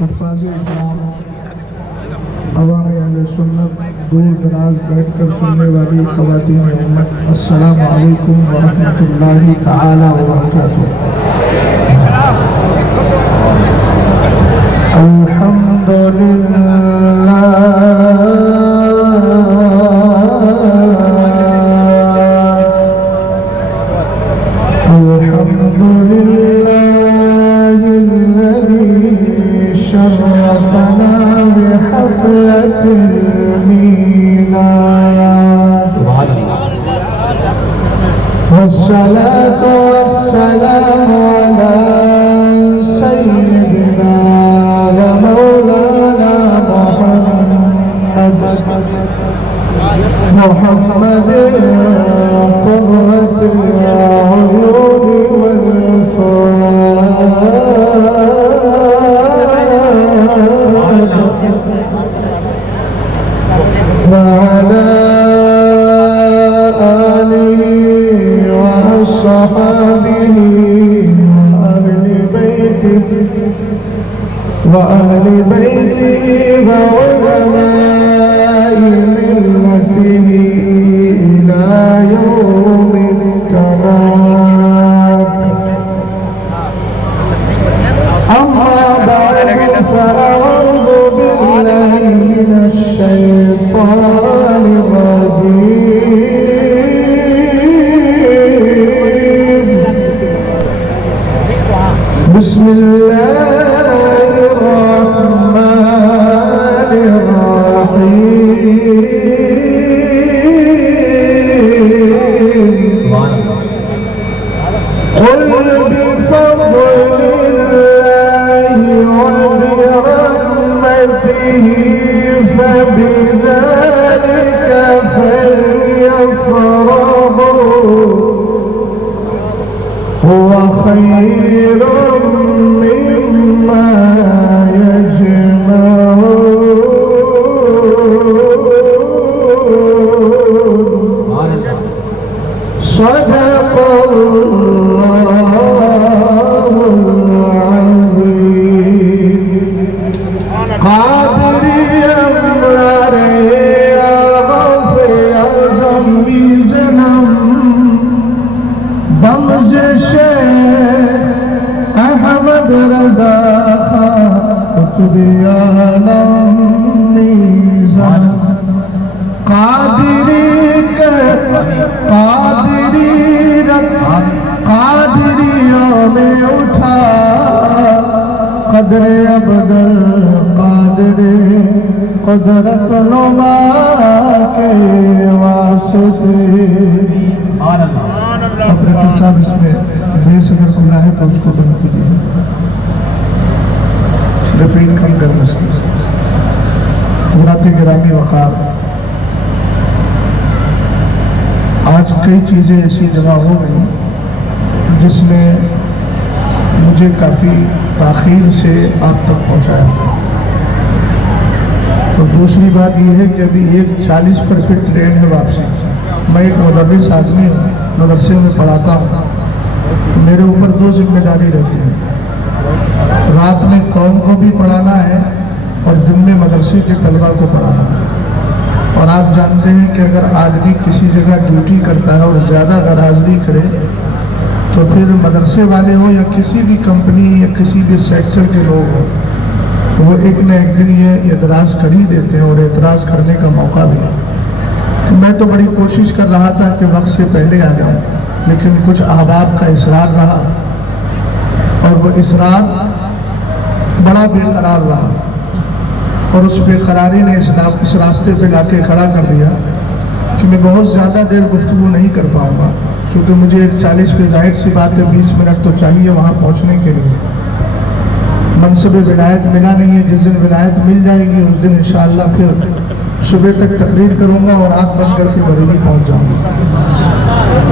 حفاظ اسلام، عوام اہل سنت، دور دراز بیٹھ کر سننے والی خواتین امت، السلام علیکم ورحمۃ اللہ تعالی وبرکاتہ۔ والصلاة والسلام على سيدنا ومولانا محمد قرة العيون والفؤاد وعلى آله وصحابه وأهل بيته وعلماء ملته إلى يوم التلاق. أما بعد فأعوذ بالله من الشيطان الرجيم. بسم الله الرحمن الرحيم. قل بفضل الله وبرحمته فبذلك فليفرحوا هو خير مما يجمعون. صدق الله العظيم. قادری امرار آغاز اعظم میزنم بمزش احمد رضا قطبی عالم میزن. قادریوں میں اٹھا قدر ابدل قادر قدرت نما کے واسطے. اپنے صاحب اس میں بیس اگر سنا ہے تو اس کو بند کیجیے، ریپیٹ کم کرنا سکتے. حضرات گرامی وقار، آج کئی چیزیں ایسی جمع ہو گئی جس نے مجھے کافی تاخیر سے آپ تک پہنچایا. تو دوسری بات یہ ہے کہ ابھی 1:40 ٹرین ہے واپسی. میں ایک مدرس آدمی ہوں، مدرسے میں پڑھاتا ہوں. میرے اوپر 2 ذمہ داری رہتی ہے. رات میں قوم کو بھی پڑھانا ہے اور دن میں مدرسے کے طلباء کو پڑھانا ہے. اور آپ جانتے ہیں کہ اگر آدمی کسی جگہ ڈیوٹی کرتا ہے اور زیادہ غرازی کرے تو پھر مدرسے والے ہو یا کسی بھی کمپنی یا کسی بھی سیکٹر کے لوگ ہوں تو وہ ایک نہ ایک دن یہ اعتراض کر ہی دیتے ہیں، اور اعتراض کرنے کا موقع بھی ہے. میں تو بڑی کوشش کر رہا تھا کہ وقت سے پہلے آ جاؤں، لیکن کچھ احباب کا اصرار رہا اور وہ اصرار بڑا بے قرار رہا، اور اس بے قراری نے اس راستے پہ لا کے کھڑا کر دیا کہ میں بہت زیادہ دیر گفتگو نہیں کر پاؤں گا، کیونکہ مجھے 1:40 پہ ظاہر سی بات ہے 20 منٹ تو چاہیے وہاں پہنچنے کے لیے. منصب ولایت ملا نہیں ہے. جس دن ولایت مل جائے گی اس دن انشاءاللہ پھر صبح تک تقریر کروں گا اور آنکھ بند کر کے بریلی پہنچ جاؤں گا.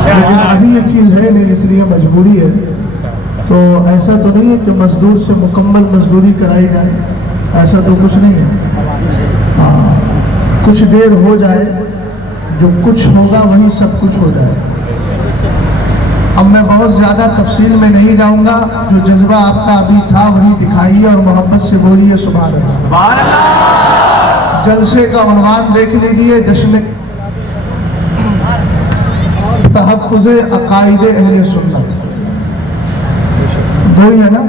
لیکن ابھی یہ چیز ہے نہیں، اس لیے مجبوری ہے. تو ایسا تو نہیں ہے کہ مزدور سے مکمل مزدوری کرائی جائے، ایسا تو کچھ نہیں ہے. ہاں، کچھ دیر ہو جائے، جو کچھ ہوگا وہی سب کچھ ہو جائے. اب میں بہت زیادہ تفصیل میں نہیں جاؤں گا، جو جذبہ آپ کا ابھی تھا وہی دکھائیے اور محبت سے بولیے سبحان اللہ۔ سبحان اللہ۔ جلسے کا عنوان دیکھ لیجیے، جشن تحفظ عقائد اہل سنت، دو ہی ہے نا؟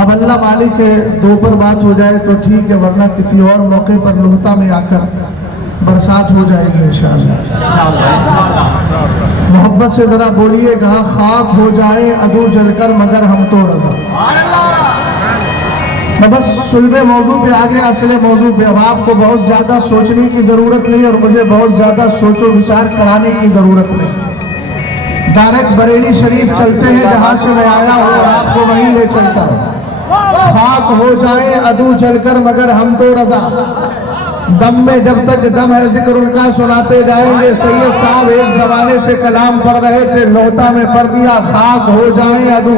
اب اللہ مالک کے دو پر بات ہو جائے تو ٹھیک ہے، ورنہ کسی اور موقع پر لوہتا میں آ کر برسات ہو جائے گی انشاءاللہ۔ محبت سے ذرا بولیے گا، خاک ہو جائے عدو جل کر مگر ہم تو رضا۔ میں بس صلب موضوع پہ آگے، اصل موضوع پہ۔ اب آپ کو بہت زیادہ سوچنے کی ضرورت نہیں اور مجھے بہت زیادہ سوچ و بچار کرانے کی ضرورت نہیں۔ ڈائریکٹ بریلی شریف چلتے ہیں، جہاں سے میں آیا ہوں اور آپ کو وہیں لے چلتا ہوں۔ خاک ہو جائے عدو جل کر مگر ہم تو رضا، دم میں جب تک دم ہے ذکر ان کا سناتے جائیں گے۔ سید صاحب ایک زمانے سے کلام پڑھ رہے تھے، لوٹا میں پڑھ دیا خاک ہو جائیں عدو۔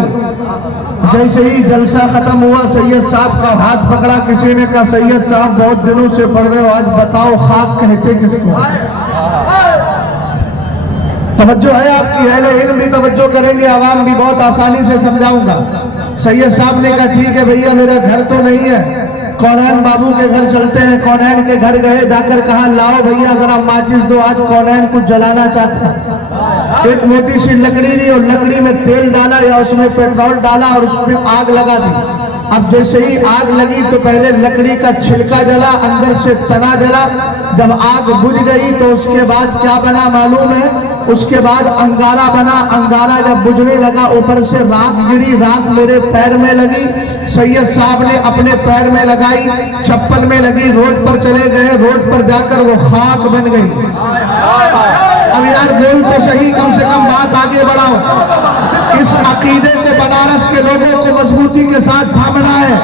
جیسے ہی جلسہ ختم ہوا، سید صاحب کا ہاتھ پکڑا کسی نے، کہا سید صاحب بہت دنوں سے پڑھ رہے ہو، آج بتاؤ خاک کہتے کس کو؟ توجہ ہے آپ کی؟ اہل علم بھی توجہ کریں گے، عوام بھی بہت آسانی سے سمجھاؤں گا۔ سید صاحب نے کہا ٹھیک ہے بھیا، میرا گھر تو نہیں ہے، کونین بابو کے گھر چلتے ہیں۔ کونین کے گھر گئے، جا کر کہا لاؤ بھیا اگر آپ ماچس دو، آج کونین کچھ جلانا چاہتا ہے۔ ایک موٹی سی لکڑی لی اور لکڑی میں تیل ڈالا یا اس میں پیٹرول ڈالا اور اس پہ آگ لگا دی۔ اب جیسے ہی آگ لگی تو پہلے لکڑی کا چھلکا جلا، اندر سے تنا جلا۔ جب آگ بجھ گئی تو اس کے بعد کیا بنا معلوم ہے؟ اس کے بعد انگارہ بنا۔ انگارہ جب بجھنے لگا، اوپر سے راکھ گری، راکھ میرے پیر میں لگی۔ سید صاحب نے اپنے پیر میں لگائی، چپل میں لگی، روڈ پر چلے گئے، روڈ پر جا کر وہ خاک بن گئی۔ اب یار بول تو صحیح، کم سے کم بات آگے بڑھاؤ۔ اس عقیدے کو بنارس کے لوگوں کو مضبوطی کے ساتھ تھامنا ہے۔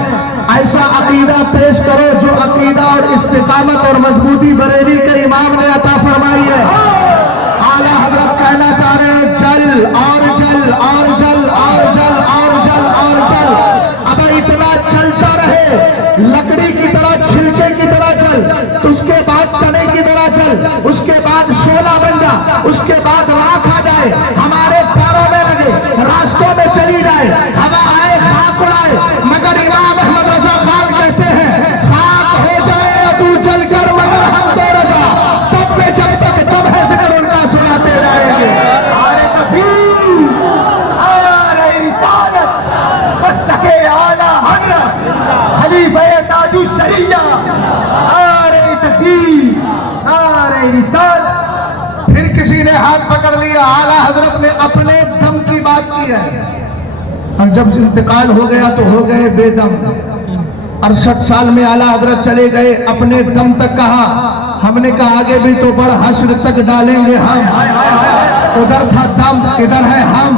ایسا عقیدہ پیش کرو جو عقیدہ اور استقامت اور مضبوطی بریلی کے امام نے عطا فرمائی ہے۔ اعلیٰ حضرت کہنا چاہ رہے ہیں جل اور جل اور جل اور جل اور جل اور جل۔ اب اتنا چلتا رہے، لکڑی کی طرح، چھلکے کی طرح چل، تو اس کے بعد تنے کی طرح چل، اس کے بعد شعلہ بن جا، اس کے بعد راکھ آ جائے، ہمارے پیروں میں لگے، راستوں میں چلی جائے، ہوا آئے خاک اڑائے، مگر امام احمد رضا خان کہتے ہیں خاک ہو جائے عدو جل کر مگر ہم تو رضا، تب میں جب تک دم ہے ذکر ان کا سناتے رہیں گے۔ آرے تکبیر، آرے رسالت، مستق اعلیٰ حضرت خلیفہ تاج الشریعہ، آرے تکبیر، آرے رسالت۔ پھر کسی نے ہاتھ پکڑ لیا، اعلیٰ حضرت نے اپنے دم کی بات کی ہے، اور جب انتقال ہو گیا تو ہو گئے بے دم۔ 68 سال میں اعلیٰ حضرت چلے گئے، اپنے دم تک کہا۔ ہم نے کہا آگے بھی تو بڑھ، حشر تک ڈالیں گے ہم۔ ادھر تھا دم، ادھر ہے ہم،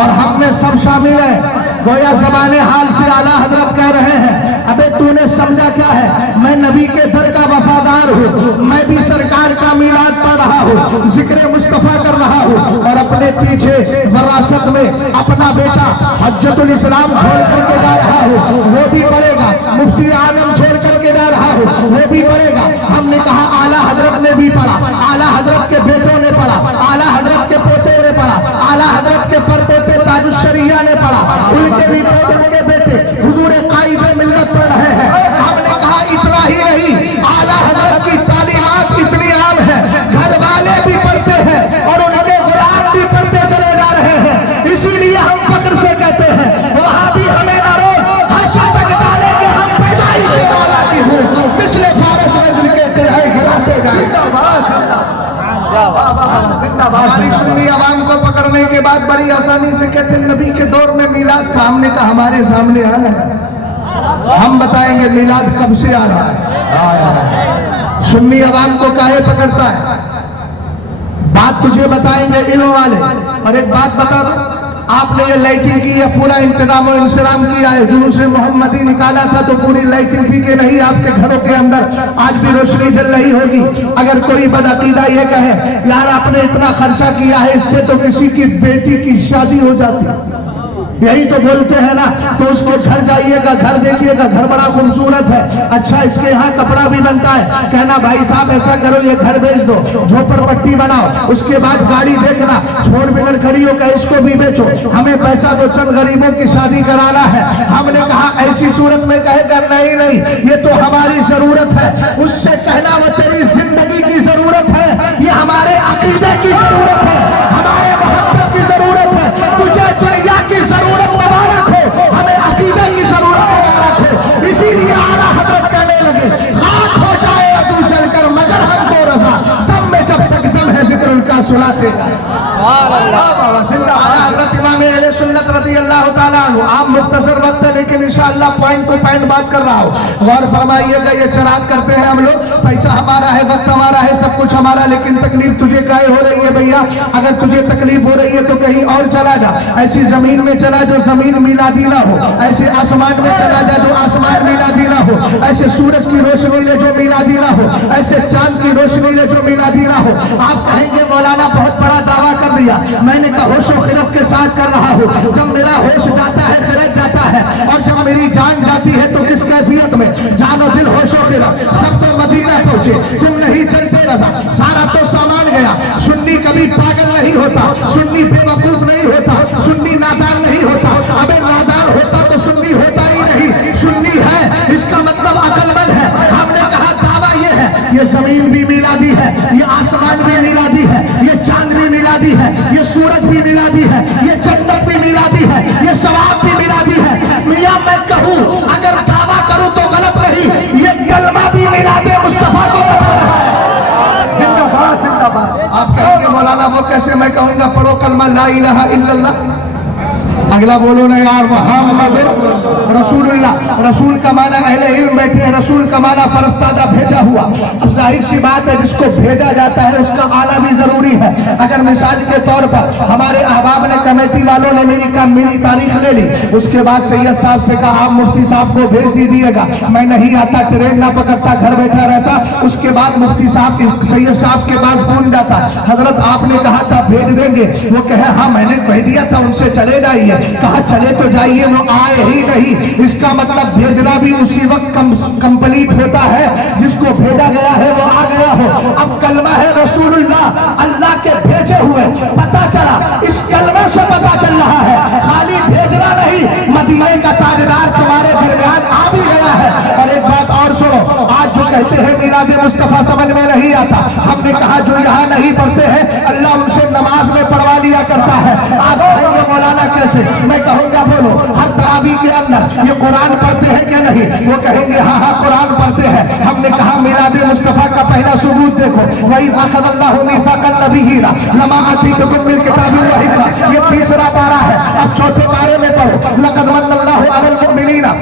اور ہم میں سب شامل ہے۔ گویا زمانے حال سے اعلیٰ حضرت کہہ رہے ہیں ابے تو نے سمجھا کیا ہے؟ میں نبی کے در کا وفادار ہوں، میں بھی سرکار کا میلاد پڑھ رہا ہوں، ذکر مصطفیٰ کر رہا ہوں، اور اپنے پیچھے وراثت میں اپنا بیٹا حجت الاسلام چھوڑ کر کے جا رہا ہوں، وہ بھی پڑھے گا، مفتی اعظم چھوڑ کر کے جا رہا ہوں، وہ بھی پڑھے گا۔ ہم نے کہا اعلیٰ حضرت نے بھی پڑھا، اعلیٰ حضرت کے بیٹوں نے پڑھا، اعلیٰ حضرت کے پوتے نے پڑھا، اعلیٰ حضرت کے پرپوتے تاج الشریعہ نے پڑھا، ان کے بھی پوتے کے بیٹے حضور قائد ملت پڑھ رہے ہیں۔ ہم نے کہا اتنا ہی نہیں، اعلیٰ حضرت کی تعلیمات اتنی عام ہے، گھر والے بھی پڑھتے ہیں اور ان کے غلام بھی پڑھتے چلے جا رہے ہیں۔ اسی لیے ہم فخر سے کہتے ہیں وہاں بھی ہمیں نہ رو، حشر تک ڈالیں گے ہم پیدائش والا کی ہوں، مثل فارس رجل کہتے ہیں گراتے جائیں۔ ہماری سنی عوام کو پکڑنے کے بعد بڑی آسانی سے کہتے ہیں نبی کے دور میں میلاد تھا۔ ہم نے کہا ہمارے سامنے آنا ہے، ہم بتائیں گے میلاد کب سے آ رہا ہے۔ سنی عوام کو کاہے پکڑتا ہے؟ بات تجھے بتائیں گے علم والے۔ اور ایک بات بتا دو، آپ نے یہ لائٹنگ کی ہے، پورا انتظام و انسلام کیا ہے، جلوس محمدی نکالا تھا تو پوری لائٹنگ تھی کہ نہیں؟ آپ کے گھروں کے اندر آج بھی روشنی جل رہی ہوگی۔ اگر کوئی بدعقیدہ یہ کہے یار آپ نے اتنا خرچہ کیا ہے، اس سے تو کسی کی بیٹی کی شادی ہو جاتی، यही तो बोलते हैं ना। तो उसके घर जाइएगा, घर देखिएगा, घर बड़ा खूबसूरत है, अच्छा इसके यहाँ कपड़ा भी बनता है, कहना भाई साहब ऐसा करो ये घर बेच दो, झोपड़पट्टी बनाओ, उसके बाद गाड़ी देखना, 4 व्हीलर खड़ी हो गई इसको भी बेचो, हमें पैसा दो, चंद गरीबों की शादी कराना है। हमने कहा ऐसी सूरत में कहेगा नहीं नहीं ये तो हमारी जरूरत है। उससे कहना वो तेरी जिंदगी की जरूरत है, ये हमारे अकीदे की जरूरत है, हमारे मोहब्बत की जरूरत है। तुझे दुनिया की जरूरत मुबारक हो, हमें अकीदे की जरूरत मुबारक हो। इसीलिए आला हजरत कहने लगे खाक हो जाए तू चलकर मगर हमको रजा, दम में जब तक दम है जिक्र उनका सुनाते हजरत इमाम अहले सुन्नत रज़ी अल्लाह ताला अन्हु। आप मुख्तसर वक्त है लेकिन इंशाअल्लाह पॉइंट टू पॉइंट बात कर रहा हूँ, गौर फरमाइएगा। ये चराग करते हैं हम लोग, पैसा हमारा है, वक्त हमारा है, सब कुछ हमारा, लेकिन तकलीफ तुझे काहे हो रही है भैया? अगर तुझे तकलीफ हो रही है तो कहीं और चला जा, ऐसी जमीन में चला जो जमीन मिलादी ना हो, ऐसे आसमान में चला जा जो आसमान मिलादी ना हो, ऐसे सूरज की रोशनी ले जो मिलादी ना हो, ऐसे चांद की रोशनी ले जो मिलादी ना हो। आप कहेंगे मौलाना बहुत बड़ा दावा कर दिया, मैंने कहा होशो खिरत के साथ कर रहा हूँ। जब मेरा होश जाता है, खिरत जाता है, और जब मेरी जान जाती है तो किस कैफियत में? जानो दिल होशो खिरत, सब तो मदीना पहुंचे, तुम नहीं चलते रजा, सारा तो सामान गया। सुन्नी कभी पागल नहीं होता, सुन्नी बेवकूफ नहीं होता, सुन्नी नादान नहीं होता। अबे नादान होता तो सुन्नी होता ही नहीं, सुन्नी है इसका मतलब अकलमंद है। हमने कहा दावा ये है, ये जमीन भी मिलादी है, ये आसमान भी मिलादी है, ये चांद भी मिलादी है, ये सूरज भी मिलादी है, ये जन्नत भी मिलादी है, ये सवाब भी मिलादी है। मियां मैं कहूँ अगर दावा करूँ तो गलत नहीं, ये कलमा भी मिलादे मुस्तफा को बता रहा है। जिंदाबाद जिंदाबाद। आप कहेंगे मौलाना वो कैसे? मैं कहूँगा पढ़ो कलमा ला इलाहा इल्लल्लाह, अगला बोलो ना यार मुहम्मद रसूलुल्लाह। रसूल का माना अहले इल्म बैठे हैं, रसूल का माना फरस्तादा भेजा हुआ। अब जाहिर सी बात है जिसको भेजा जाता है उसका आना भी जरूरी है। अगर मिसाल के तौर पर हमारे अहबाब ने, कमेटी वालों ने मेरी तारीख ले ली, उसके बाद सैयद साहब से कहा आप मुफ्ती साहब को भेज दीजिएगा, मैं नहीं आता, ट्रेन ना पकड़ता, घर बैठा रहता। उसके बाद मुफ्ती साहब सैयद साहब के पास फोन जाता, हजरत आपने कहा था भेज देंगे, वो कहे हाँ मैंने कह दिया था उनसे चले जाइए। कहा चले तो जाइए, वो आए ही नहीं। इसका मतलब भेजना भी उसी वक्त कंप्लीट होता है जिसको भेजा गया है वो आ गया हो। अब कलमा है रसूलुल्लाह, अल्लाह के भेजे हुए, पता चला इस कलमे से पता चल रहा है खाली भेजना नहीं, मदीने का ताजदार तुम्हारे दरमियान आ भी गया है। और एक बात और सुनो, आज जो कहते हैं मिलाद मुस्तफा समझ में नहीं आता, हमने कहा जो यहाँ नहीं पढ़ते हैं अल्लाह उनसे नमाज में पढ़वा लिया करता है। आप कहेंगे मौलाना कैसे? मैं कहूँगा बोलो हर तरावी के अंदर ये कुरान पढ़ते हैं क्या नहीं? वो कहेंगे हाँ हाँ कुरान पढ़ते हैं। हमने कहा मिलाद मुस्तफा का पहला सबूत देखो, वही अख़ज़ल्लाहु मीसाक़न नबिय्यीना लमा आतीकुम मिन किताबिन व हिकमा, ये तीसरा पारा है। अब चौथे पारे में पढ़ो लक़द मन्नल्लाहु अलल मुमिनीना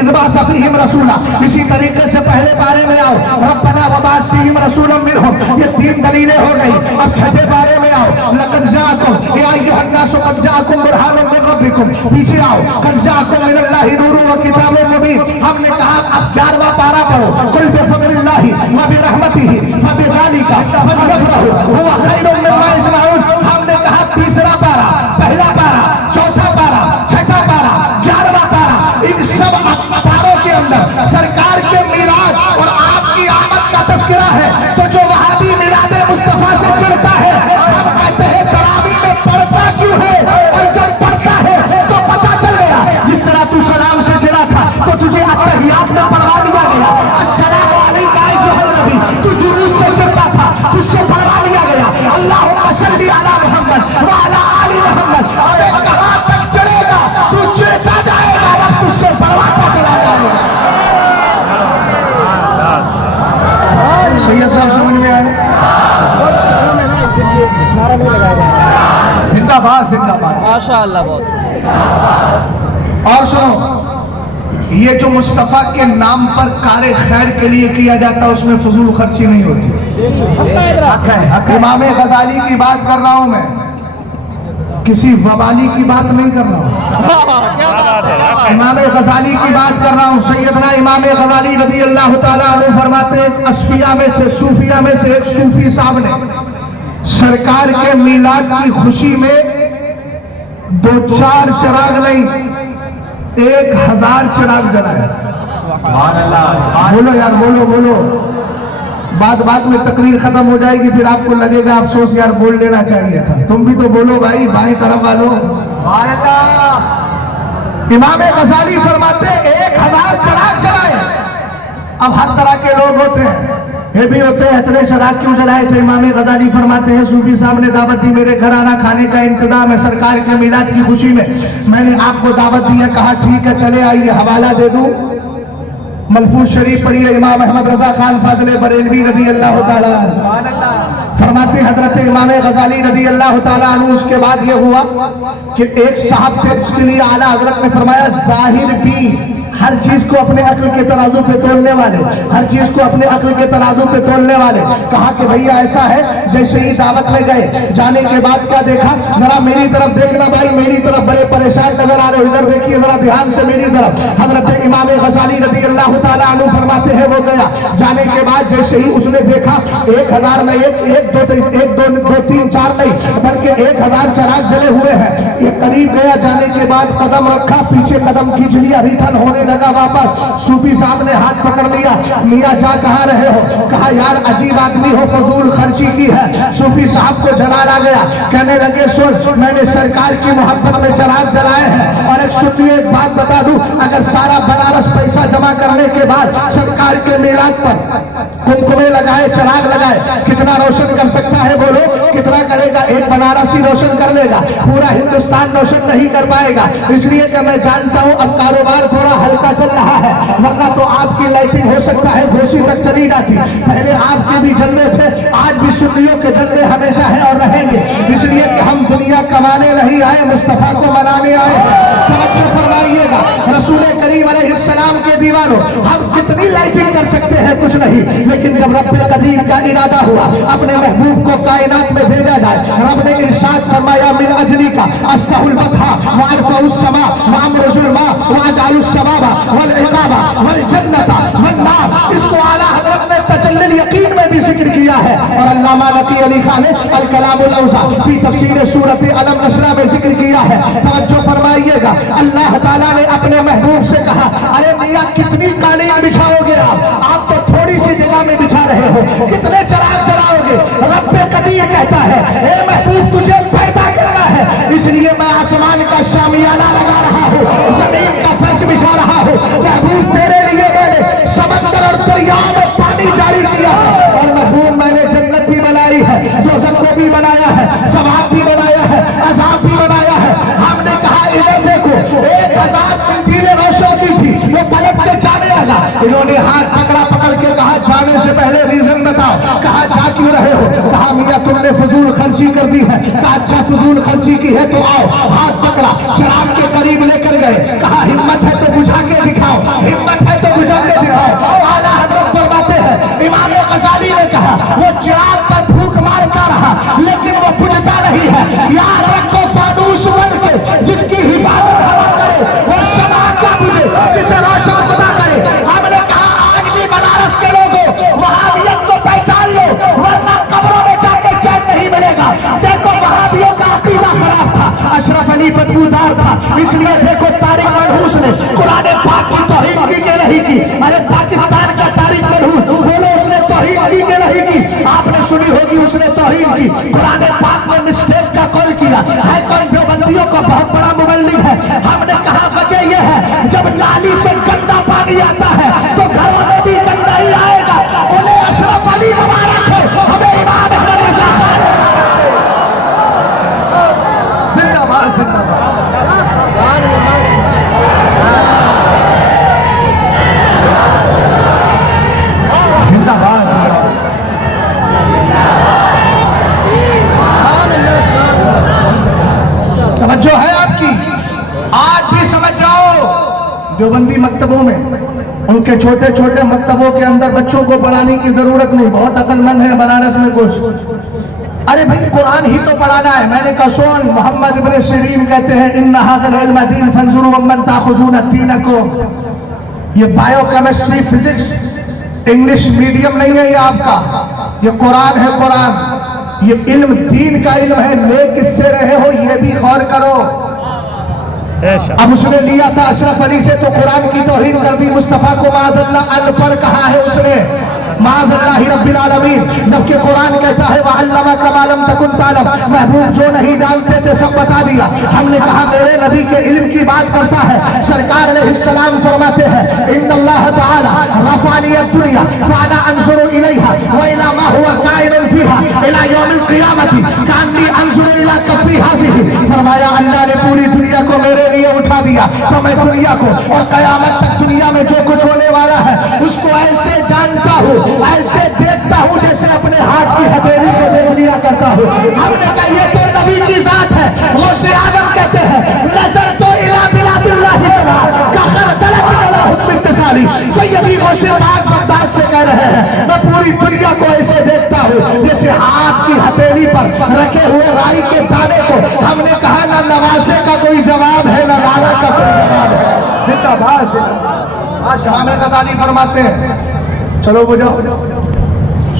इज़ बअसा फ़ीहिम रसूला। इसी तरीके से पहले पारे में आओ रब्बना वबअस फ़ीहिम रसूलन मिनहुम, ये 3 दलीलें हो गई। अब छठे पारे में आओ लक़द जाअकुम या अय्युहन नासु क़द जाअकुम बुरहानुम मिन रब्बिकुम। पीछे आओ क़द जाअकुम मिनल्लाहि नूरुन व किताबुम मुबीन। हमने कहा अब 11वां पारा पढ़ो कुल बिफ़ज़लिल्लाहि व बिरहमतिहि फबिज़ालिका फ़लयफ़रहू हुवा ख़ैरुम मिम्मा यजमऊन। हमने कहा तीसरा पारा, पहला पारा, चौथा पारा, छठा पारा, 11वां पारा, इन सब पारों के अंदर सरकार के मिलाद और आपकी आमद का तज़किरा है। तो जो वहाबी मिलाद मुस्तफा से चिढ़ता है, हम कहते हैं तरावी में पढ़ता क्यों है? और जब पढ़ता है तो पता चल गया, जिस तरह तू सलाम से चिढ़ा था तो तुझे अत्तहियात में पढ़वा दिया गया, अस्सलामु अलैका अय्युहन नबी, तू दुरूद से चिढ़ता था, तुझसे पढ़वा लिया गया अल्लाहुम्मा सल्ली अला मुहम्मद व अला आलि मुहम्मद। अबे कहां तक चलेगा? तू चिढ़ता जाएगा, वक्त तुझसे पढ़वाता चला जाएगा। सैयद साहब समझ में आए? जिंदाबाद जिंदाबाद माशाअल्लाह। बहुत और सुनो, ये जो मुस्तफा के नाम पर कार्य खैर के लिए किया जाता है उसमें फजूल खर्ची नहीं होती। इमाम गजाली की बात कर रहा हूं मैं, किसी वबाली की बात नहीं कर रहा हूं। इमाम गजाली की बात कर रहा हूं। सैयदना इमाम गजाली रज़ी अल्लाह ताला अन्हु फरमाते हैं, असफिया में से, सूफिया में से एक सूफी साहब ने सरकार के मिलाद की खुशी में दो चार चिराग नहीं 1000 चिराग जलाए। बोलो यार, बोलो बोलो। बात में तकरीर खत्म हो जाएगी, फिर आपको लगेगा अफसोस यार बोल लेना चाहिए था। तुम भी तो बोलो भाई, बाएं तरफ वालों। इमाम गजाली फरमाते 1000 चिराग जलाए। अब हर तरह के लोग होते हैं, ये भी होते हैं इतने चिराग क्यों जलाए थे? इमाम गजाली फरमाते हैं सूफी साहब ने दावत दी, मेरे घर आना, खाने का इंतजाम है, सरकार के मिलाद की खुशी में मैंने आपको दावत दी है। कहा ठीक है चले आइए, हवाला दे दूं? मलफूज शरीफ पढ़िए, इमाम अहमद रजा खान फाजले बरेलवी रदी अल्लाह ताला फरमाते हजरत इमाम गजाली रदी अल्लाह ताला अन्हु। उसके बाद ये हुआ कि एक साहब थे, उसके लिए आला हजरत ने फरमाया जाहिर भी हर चीज को अपने अक्ल के तराजू पे तोलने वाले, हर चीज को अपने अक्ल के तराजू पे तोलने वाले। कहा कि भैया ऐसा है, जैसे ही दावत में गए, जाने के बाद क्या देखा, जरा मेरी तरफ देखना भाई, मेरी तरफ बड़े परेशान नजर आ रहे हो, इधर देखिए जरा ध्यान से मेरी तरफ। हजरत इमाम गजाली रदी अल्लाह ताला अन्हु फरमाते हैं वो गया, जाने के बाद जैसे ही उसने देखा 1000 नहीं, एक दो तीन चार नहीं, बल्कि 1000 चिराग जले हुए हैं। ये करीब गया, जाने के बाद कदम रखा, पीछे कदम खींच लिया, रिटर्न होने लगा वापस। सूफी साहब ने हाथ पकड़ लिया, मियाँ जा कहाँ रहे हो? कहा यार अजीब आदमी हो, फजूल खर्ची की है। सूफी साहब को जलाल आ गया, कहने लगे सुन, मैंने सरकार की मोहब्बत में चिराग जलाए हैं। और एक सुनिए, एक बात बता दूं, अगर सारा बनारस पैसा जमा करने के बाद सरकार के मिलाद पर कुमकुमे लगाए, चिराग लगाए, कितना रोशन कर सकता है? बोलो कितना करेगा? एक बनारसी रोशन कर लेगा, पूरा हिंदुस्तान रोशन नहीं कर पाएगा। इसलिए कि मैं जानता हूं अब कारोबार थोड़ा हल्का चल रहा है, वरना तो आपकी लाइटिंग हो सकता है घोसी तक चली जाती। पहले आपके भी जलवे थे, आज भी सुन्नियों के जलवे हमेशा है और रहेंगे। इसलिए कि हम दुनिया कमाने नहीं आए, मुस्तफा को मनाने आए हैं। तवज्जो फरमाइएगा, रसूल करीम अलैहिस्सलाम के दीवानों, हम कितनी लाइटिंग कर सकते हैं? कुछ नहीं। लेकिन जब रब कदीर का इरादा हुआ अपने महबूब को कायनात में भेजा जाए, रब ने इरशाद फरमाया मिन अजली का अस्तहुल बथा व अरफउस समा व अमरुजुल मा व अजअलुस सवाबा वल इकाबा वल जन्नता वन नार। इसको आला हजरत ने तजल्लुल यकीन में भी जिक्र किया है। और अल्लामा नकी अली खान ने अल कलामुल औसा फी तफसीर सूरत अलम नशरा में जिक्र किया है। तवज्जो फरमाइएगा, अल्लाह ताला ने अपने महबूब से कहा, अरे मियां कितनी कालीन बिछाओगे आप तो थोड़ी सी जगह में बिछा रहे हो, कितने चिराग जलाओगे? रब कदीर कहता है, ए महबूब तुझे पैदा करना है, इसलिए मैं आसमान का शामियाना लगा रहा हूँ, जमीन का फर्श बिछा रहा हूँ। महबूब तेरे लिए मैंने समंदर और दरिया में पानी जारी किया है। और महबूब मैंने जन्नत भी बनाई है, दोज़ख को भी बनाया है, सवाब भी बनाया है, अज़ाब भी बनाया है। हमने कहा इधर देखो, 1000 मंजिलें रोशन की थी, वो पलट के जाने लगा। इन्होंने हाथ पकड़ के कहा जाने से पहले रीजन बताओ। कहा जा क्यों रहे हो? कहा मियां तुमने फजूल खर्ची कर दी है। कहा अच्छा फजूल खर्ची की है तो आओ। हाथ पकड़ा, चिराग के करीब लेकर गए। कहा हिम्मत है तो बुझा के दिखाओ, हिम्मत है तो बुझा के दिखाओ। आला हजरत फरमाते हैं, इमाम गजाली ने कहा वो चिराग पर फूंक मारता रहा लेकिन वो बुझता नहीं है। याद रखो फानूस बल के जिसकी हिफाजत हवा करे वो शमा क्या बुझे जिसे रोशन खुदा करे। हमने कहा आज भी बनारस के लोगों वहाबियत को पहचान लो, वरना कब्रों में जाके चैन नहीं मिलेगा। देखो वहाबियों का अकीदा खराब था, अशरफ अली बदबूदार था, इसलिए देखो तारिक मनहूस ने कुरान पाक की तौहीन की के नहीं की। अरे पाकिस्तान का तारिक मनहूस बोलो उसने तौहीन की के नहीं की? आपने सुनी होगी उसने तौहीन की। कुरान पाक में मिस्टेक का कॉल किया है कौन? देवबंदियों का बहुत बड़ा मुबल्लिग है। हमने कहा वजह यह है जब नाली से गंदा पानी आता है तो घरों में भी गंदा ही आएगा। बोले अशरफ अली मुबारक हो, हमें इमाम अहमद रजा खान जिंदाबाद जिंदाबाद। तवज्जो है आपकी? आज भी समझ जाओ, देवबंदी मकतबों में, उनके छोटे छोटे मकतबों के अंदर बच्चों को पढ़ाने की जरूरत नहीं, बहुत अक्लमंद है बनारस में कुछ। अरे भाई कुरान ही तो पढ़ाना है। मैंने कहा सुन, मोहम्मद इब्न सिरीन कहते हैं इन्ना हाज़ल इल्म दीन फंजुरू अम्मन ताखुज़ून दीनकुम। ये बायोकेमिस्ट्री फिजिक्स इंग्लिश मीडियम नहीं है ये आपका, ये कुरान है कुरान। ये इल्म दीन का इल्म है, ले किससे रहे हो ये भी गौर करो। اب اس نے لیا تھا اشرف علی سے تو قرآن کی توہین کر دی، مصطفیٰ کو معاذ اللہ ان پڑھ کہا ہے اس نے، معاذ اللہ رب العالمین، جبکہ قرآن کہتا ہے وَعَلَّمَكَ مَا لَمْ تَكُنْ تَعْلَمْ، محبوب جو نہیں جانتے تھے سب بتا دیا۔ ہم نے کہا میرے نبی کے علم کی بات کرتا ہے، سرکار علیہ السلام فرماتے ہیں ان اللہ تعالی رفع لی الدنیا فانا انظر الیہا وإلی ما هو کائن فیہا الی یوم القیامت کانی انظر الی کفی ہذہ، فرمایا اللہ نے پوری دنیا کو میرے لیے اٹھا دیا تو میں دنیا کو اور قیامت تک دنیا میں جو کچھ ہونے والا ہے اس کو ایسے جانتا ہوں، ایسے دیکھتا ہوں جیسے اپنے ہاتھ کی ہتھیلی کو دیکھ لیا کرتا ہوں۔ ہم نے کہا یہ تو نبی کی ذات ہے، غوث اعظم کہتے ہیں نظر تو الی بلاد اللہ کخردلۃ علی حکم اتصالی، سیدی غوث پاک بغداد سے کہہ رہے ہیں میں پوری دنیا کو ایسے دیکھتا ہوں جیسے ہاتھ کی ہتھیلی پر رکھے ہوئے رائی کے دانے کو۔ ہم نے کہا نہ نواسے کا کوئی جواب ہے نہ لالا کا کوئی جواب ہے۔ زندہ باد امام غزالی فرماتے ہیں چلو بجھاؤ،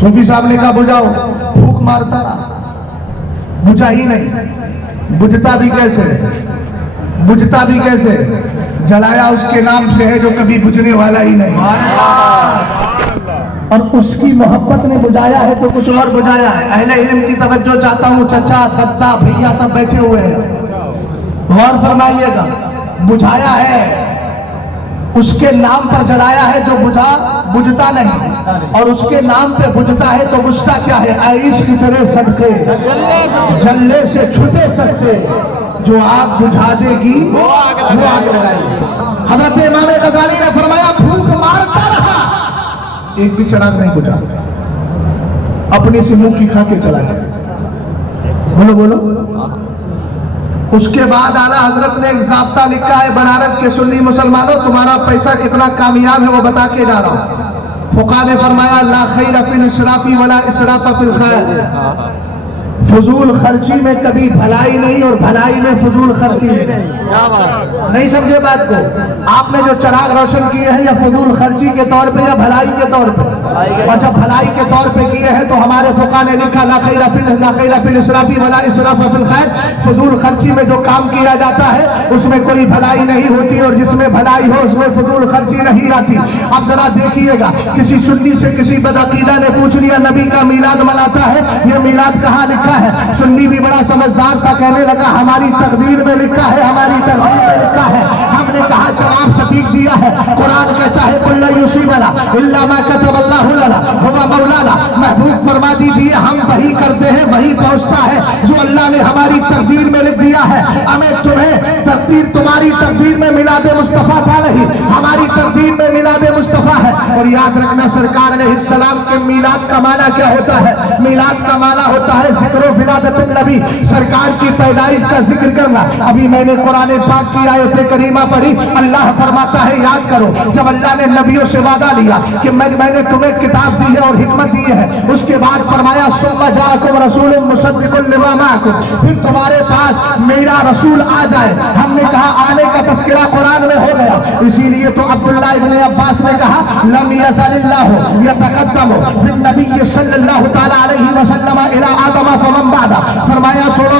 صوفی صاحب نے کہا بجھاؤ، پھوک مارتا رہا، بجھا ہی نہیں، بجھتا بھی کیسے، بجھتا بھی کیسے، جلایا اس کے نام سے ہے جو کبھی بجھنے والا ہی نہیں، اور اس کی محبت نے بجھایا ہے تو کچھ اور بجھایا ہے۔ اہل علم کی توجہ چاہتا ہوں، چچا ددا بھیا سب بیٹھے ہوئے ہیں، غور فرمائیے گا، بجھایا ہے اس کے نام پر جلایا ہے جو بجھتا نہیں، اور اس کے نام پہ بجھتا ہے تو بجھتا کیا ہے، عیش کی طرح صدقے جلنے سے چھٹے سکتے، جو آگ بجھا دے گی وہ آگ لگائے گی۔ حضرت امام غزالی نے فرمایا پھوک مارتا رہا ایک بھی چراغ نہیں بجھا، اپنی سے منہ کی کھا کے چلا جائے۔ بولو بولو۔ اس کے بعد اعلیٰ حضرت نے ایک ضابطہ لکھا ہے بنارس کے سنی مسلمانوں تمہارا پیسہ کتنا کامیاب ہے وہ بتا کے جا رہا ہوں۔ فقہ نے فرمایا لا خیر فی الاسراف ولا اسراف فی الخیر، فضول خرچی میں کبھی بھلائی نہیں اور بھلائی میں فضول خرچی نہیں سمجھے بات کو؟ آپ نے جو چراغ روشن کیے ہیں یا فضول خرچی کے طور پہ یا بھلائی کے طور پہ؟ اور جب بھلائی کے طور پہ کیے ہیں تو ہمارے فقہ نے لکھا لا خیر فی الاسراف ولا اسراف فی الخیر، فضول خرچی میں جو کام کیا جاتا ہے اس میں کوئی بھلائی نہیں ہوتی، اور جس میں بھلائی ہو اس میں فضول خرچی نہیں آتی۔ اب ذرا دیکھیے گا، کسی سنی سے کسی بدعقیدہ نے پوچھ لیا نبی کا میلاد مناتا ہے، یہ میلاد کہاں لکھا ہے؟ سنی بھی بڑا سمجھدار تھا، کہنے لگا ہماری تقدیر میں لکھا ہے، ہماری تقدیر میں لکھا ہے۔ ہم نے کہا جواب سٹیک دیا ہے، قرآن کہتا ہے قل لن یصیبنا الا ما كتب اللہ لنا هو مولانا، محبوب فرما دیجئے ہم وہی کرتے ہیں وہی پہنچتا ہے جو اللہ نے ہماری تقدیر میں لکھ دیا ہے۔ ہمیں تمہیں تقدیر تمہاری تقدیر میں میلاد مصطفیٰ تھا نہیں، ہماری تقدیر میں میلاد مصطفیٰ ہے۔ اور یاد رکھنا سرکار علیہ السلام کے میلاد کا معنی کیا ہوتا ہے؟ میلاد کا معنی ہوتا ہے ذکر و ولادت النبی، سرکار کی پیدائش کا ذکر کرنا۔ ابھی میں نے قرآن پاک کی آیت کریمہ پڑھی، اللہ فرماتا ہے یاد کرو جب اللہ نے نبیوں سے وعدہ لیا کہ میں نے تمہیں کتاب دی ہے اور حکمت دی ہے، اس کے بعد فرمایا ثم جاءکم رسول مصدق لما معکم، پھر تمہارے پاس میرا رسول آ جائے۔ ہم نے کہا آنے کا تذکرہ قرآن میں ہو گیا، اسی لیے تو عبداللہ ابن عباس نے کہا لم یزل اللہ یتقدم فی النبی صلی اللہ تعالی علیہ وسلم الی آدم فمن بعد، فرمایا سنو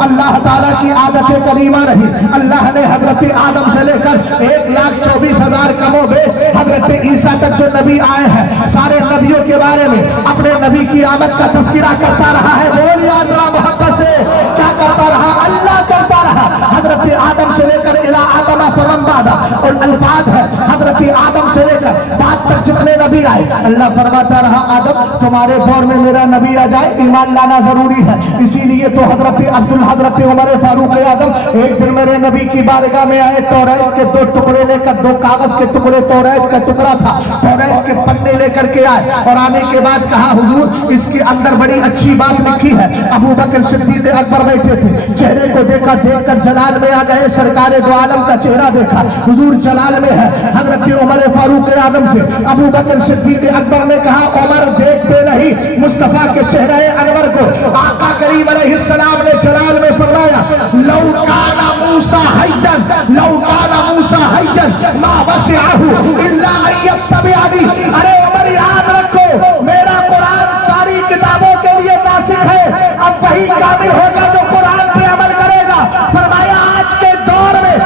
اللہ تعالیٰ کی عادت کریمہ رہی، اللہ نے حضرت آدم سے لے کر 1,24,000 کم و بیش حضرت عیسیٰ تک جو نبی آئے ہیں سارے نبیوں کے بارے میں اپنے نبی کی آمد کا تذکرہ کرتا رہا ہے۔ بول یاد رہا محبت سے، کیا کرتا رہا؟ اللہ کرتا رہا، حضرت آدم سے لے کر الی آدم فمن بعد، اور الفاظ ہے حضرت آدم سے لے کر بعد تک جتنے نبی آئے اللہ فرماتا رہا آدم تمہارے دور میں میرا نبی آ جائے ایمان لانا ضروری ہے۔ اسی لیے تو حضرت عمر فاروق اعظم ایک دن میرے نبی کی بارگاہ میں آئے، توریت کے 2 ٹکڑے لے کر، 2 کاغذ کے ٹکڑے، توریت کا ٹکڑا تھا، توریت کے پنے لے کر کے آئے، اور آنے کے بعد کہا حضور اس کے اندر بڑی اچھی بات لکھی ہے۔ ابو بکر صدیق اکبر بیٹھے تھے، چہرے کو دیکھا، دیکھ کر جلال میں آ گئے، سرکار دو عالم کا چہرہ دیکھا، حضور جلال میں ہے۔ حضرت عمر فاروق اعظم سے ابو بکر صدیق اکبر نے کہا عمر دیکھتے نہیں مصطفیٰ کے چہرے انور کو۔ آقا کریم علیہ السلام نے جلال میں فرمایا لو کان موسیٰ حیا ما وسعہ الا ان یتبعنی، ارے عمر یاد رکھو میرا قرآن ساری کتابوں کے لیے ناسخ ہے، اب وہی کامل ہوگا جو قرآن پہ عمل کرے گا۔ فرمایا آج کے دور میں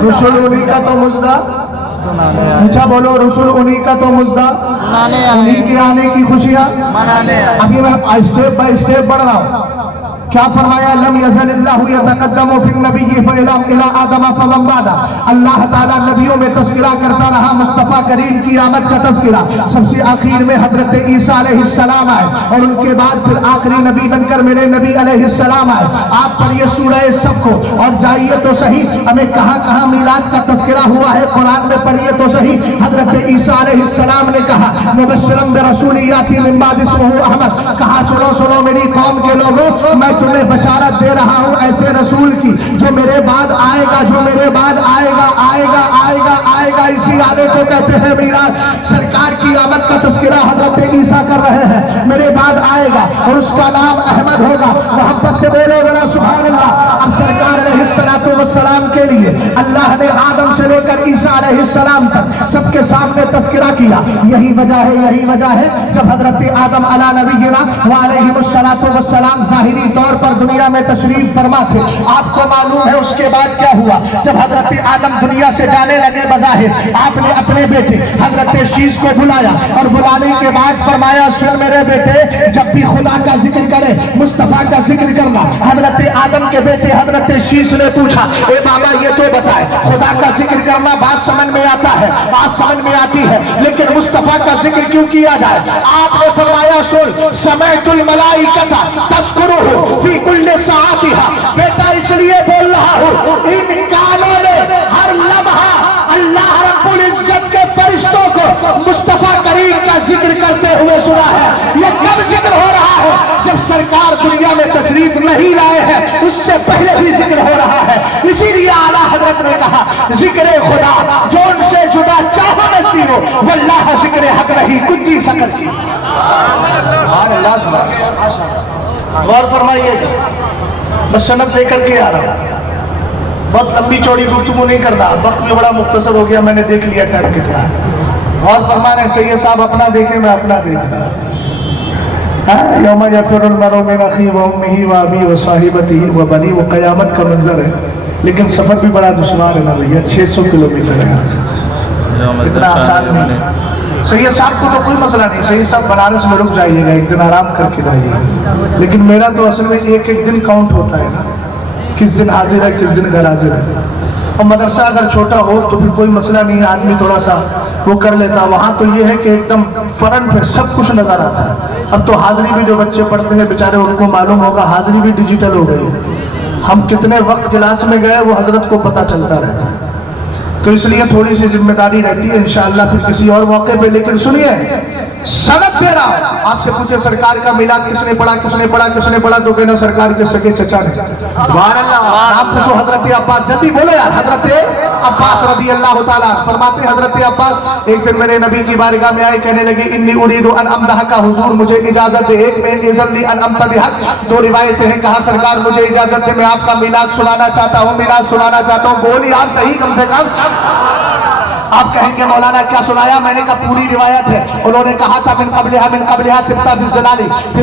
रसूल उन्हीं का तो मुजदा, ऊंचा बोलो, रसूल उन्हीं का तो मुजदा, उन्हीं के आने की खुशियाँ। अभी मैं स्टेप बाय स्टेप बढ़ रहा हूँ। क्या फरमाया? लम यज़लिल्लाहु यतक़द्दमु फ़िन्नबिय्यि फ़इलम इला आदम फमन बादा। अल्लाह ताला नबियों में तज़किरा करता रहा, मुस्तफ़ा करीम की आमद का तज़किरा। सबसे आखिर में हज़रत ईसा अलैहिस्सलाम आए और उनके बाद फिर आखिरी नबी बनकर मेरे नबी अलैहिस्सलाम आए। आप पढ़िए सूरह सफ़ को और जाइए तो सही, हमें कहाँ कहाँ मीलाद का तज़किरा हुआ है कुरान में, पढ़िए तो सही। हज़रत ईसा अलैहिस्सलाम ने कहा, मुबश्शिरन बिरसूलिन याती मिन बाद इस्मुहु अहमद, कहा सुनो सुनो मेरी कौम के लोगों, मैं तुम्हें बशारत दे रहा हूं ऐसे रसूल की जो मेरे बाद आएगा, जो मेरे बाद आएगा आएगा आएगा आएगा। इसी आने को कहते हैं मीलाद। सरकार की आमद का तज़किरा हज़रत ईसा कर रहे हैं, मेरे बाद आएगा और उसका नाम अहमद होगा। मोहब्बत से बोलो जरा सुभान अल्लाह। अब सरकार अलैहिस्सलातु वस्सलाम के लिए अल्लाह ने आदम से लेकर ईसा अलैहिस्सलाम तक सबके सामने तज़किरा किया। यही वजह है जब हज़रत आदम अला नबीना व अलैहिमुस्सलातु वस्सलाम ज़ाहिरी तौर पर दुनिया में तशरीफ फरमा थे। आपको मालूम है उसके बाद क्या हुआ? जब हजरत आदम दुनिया से जाने लगे बज़ाहिर, आपने अपने बेटे हजरत शीश को बुलाया और बुलाने के बाद फरमाया, सुन मेरे बेटे, जब भी खुदा का जिक्र करे, मुस्तफ़ा का जिक्र करना। हजरत आदम के बेटे हजरत शीश ने पूछा, ए बाबा ये तो बताए, खुदा का जिक्र करना बात समझ में आता है, बात समझ में आती है, लेकिन मुस्तफ़ा का जिक्र क्यों किया जाए? आपने फरमाया, सुन, समअतुल मलाइकता तज़कुरुहु फी कुल्ली साअतिहा। बेटा इसलिए बोल रहा हूँ, इन कानों ने हर लम्हा अल्लाह रब्बुल इज्जत के फरिश्तों को मुस्तफ़ा करीम का जिक्र करते हुए सुना है। ये कब जिक्र हो रहा है? जब सरकार दुनिया में तशरीफ नहीं लाए हैं, उससे पहले भी जिक्र हो रहा है। इसीलिए आला हजरत ने कहा, जिक्र खुदा जो उनसे जुदा चाहो नस्ती हो, वल्लाह जिक्र हक नहीं कुछ सकत की। गौर फरमाइएगा, बस सनद लेकर के आ रहा हूं, बहुत लंबी चौड़ी गुफ्तगू नहीं कर रहा, वक्त भी बड़ा मुख्तसर हो गया, मैंने देख लिया टाइम कितना है। गौर फरमा रहे सैयद साहब, अपना देखें, मैं अपना देख रहा। यौम यफ़िरुल मरउ मिन अख़ीही व उम्मिही व अबीही व साहिबतिही व बनीही, वो क़यामत का मंजर है, लेकिन सफ़र भी बड़ा दुश्वार है ना भैया। 600 किलोमीटर है यहाँ से, इतना आसान नहीं। सैयद साहब को तो कोई मसला नहीं, सैयद साहब बनारस में रुक जाइएगा, एक दिन आराम करके जाइएगा, लेकिन मेरा तो असल में एक एक दिन काउंट होता है ना, किस दिन हाजिर है, किस दिन घर हाजिर है। और मदरसा अगर छोटा हो तो फिर कोई मसला नहीं है, आदमी थोड़ा सा वो कर लेता। वहाँ तो ये है कि एकदम फरन पे सब कुछ नज़र आता है। अब तो हाजिरी भी जो बच्चे पढ़ते हैं बेचारे, उनको मालूम होगा, हाजिरी भी डिजिटल हो गई। हम कितने वक्त क्लास में गए वो हजरत को पता चलता रहता है, तो इसलिए थोड़ी सी जिम्मेदारी रहती है, इंशाअल्लाह फिर किसी और मौके पे। लेकिन सुनिए, सनद दे रहा हूं, आपसे पूछे सरकार का मिलाद किसने पढ़ा, किसने पढ़ा, किसने पढ़ा, तो कहना सरकार के सगे चचा ने। सुभान अल्लाह। आप पूछो हजरत अब्बास, जल्दी बोले यार, हजरत अब्बास रज़ी अल्लाह ताला फरमाते, हजरत अब्बास एक दिन मेरे नबी की बारगाह में आए, कहने लगे, इन्नी उरीदु अन अमदहका हुजूर, मुझे इजाजत दे, एक में इज़्ज़ली अन अमतदिहक, दो रिवायतें हैं। कहा सरकार मुझे इजाजत दे, मैं आपका मिलाद सुनाना चाहता हूँ, मिलाद सुनाना चाहता हूँ। बोल यार सही कम से कम। आप कहेंगे मौलाना क्या सुनाया? मैंने कहा पूरी रिवायत है। उन्होंने कहा था, मिन क़ब्लिहा तिब्ता फी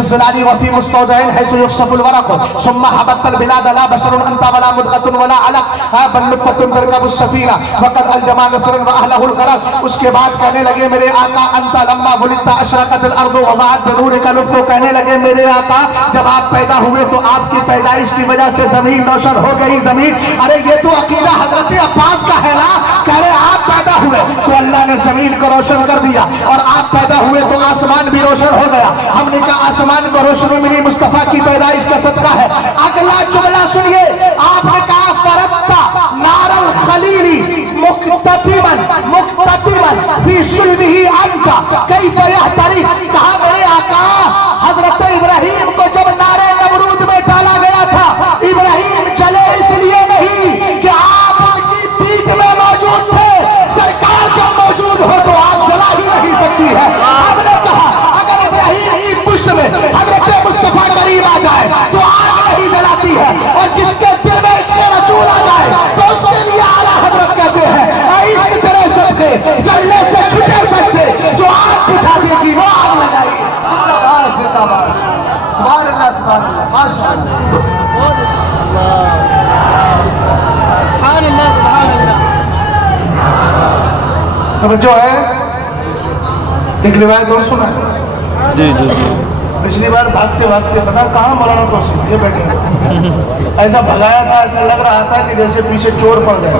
ज़िलाली व फी मुस्तौदिइन हैसु युख्सफुल वरक़ सुम्मा हबतल बिलाद ला बशरुन अंता वला मुदग़तुन वला अलक़ बल नुत्फ़तुन तरकबुस सफ़ीना वक़द अलजमा नसरन व अहलहुल ग़रक़। उसके बाद कहने लगे, मेरे आका अंता लम्मा वुलिदता अशरक़तिल अर्दु व ज़ाअत बिनूरिका लुफ़्फ़ु, कहने लगे मेरे आका जब आप पैदा हुए तो आपकी पैदाइश की वजह से ज़मीन रोशन हो गई। ज़मीन, अरे ये तो अकीदा हज़रत अब्बास का है ना। कह रहे आप पैदा हुए तो अल्लाह ने जमीन को रोशन कर दिया, और आप पैदा हुए तो आसमान भी रोशन हो गया। हमने कहा आसमान को रोशनी मिली मुस्तफा की पैदाइश का सदका है। अगला जुमला सुनिए, आपने कहा फरत्ता नारल खलीली मुक्ततिमन फी सुल्बिही अंता कैफ यहतरी। कहा मेरे आका हजरत इब्राहिम को जब नारे नमरूद में डाला गया था, इब्राहिम चले इसलिए नहीं कि आप उनकी पीठ में मौजूद थे, सरकार जब मौजूद हो तो आग जला ही नहीं सकती है। आपने कहा अगर इब्राहिम की पुष्ट में हजरत मुस्तफा करीब आ जाए तो आग नहीं जलाती है, और जिसके दिल में इसके रसूल आ जाए तो उसके लिए आला हजरत कहते हैं, इश्क तेरे सदके जलने से छुटे सकते, जो आग बुझा देगी वो आग लगाएगी। सुभान अल्लाह, सुभान अल्लाह, माशाअल्लाह, सुभान अल्लाह, सुभान अल्लाह। توجہ ہے. ایک روایت اور سنا. جی جی جی. پچھلی بار بھاگتے بھاگتے پتا کہاں مولانا توصیف یہ بیٹھے ایسا بھگایا تھا, ایسا لگ رہا تھا کہ جیسے پیچھے چور پڑ گئے.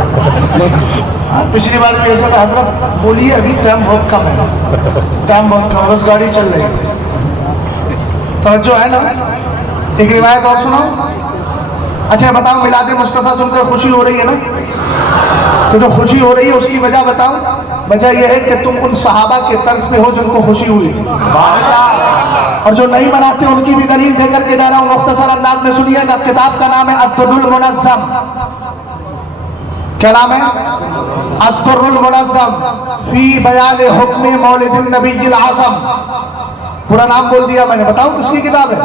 پچھلی بار بھی ایسا کہ حضرت بولیے ابھی ٹائم بہت کم ہے, ٹائم بہت کم ہے, بس گاڑی چل رہی تھی. توجہ ہے نا. ایک روایت اور سنو. اچھا بتاؤ, میلاد مصطفیٰ سن کر خوشی ہو رہی ہے نا؟ تو جو خوشی ہو رہی ہے اس کی وجہ بتاؤ. وجہ یہ ہے کہ تم ان صحابہ کے طرز پہ ہو جن کو خوشی ہوئی تھی, اور جو نہیں مناتے ان کی بھی دلیل دے کر کے جا رہا ہوں. مختصر انداز میں سنیے گا. کتاب کا نام ہے الدر المنظم. کیا نام ہے؟ الدر المنظم فی بیان حکم مولد النبی الاعظم. پورا نام بول دیا میں نے. بتاؤں کس کی کتاب ہے؟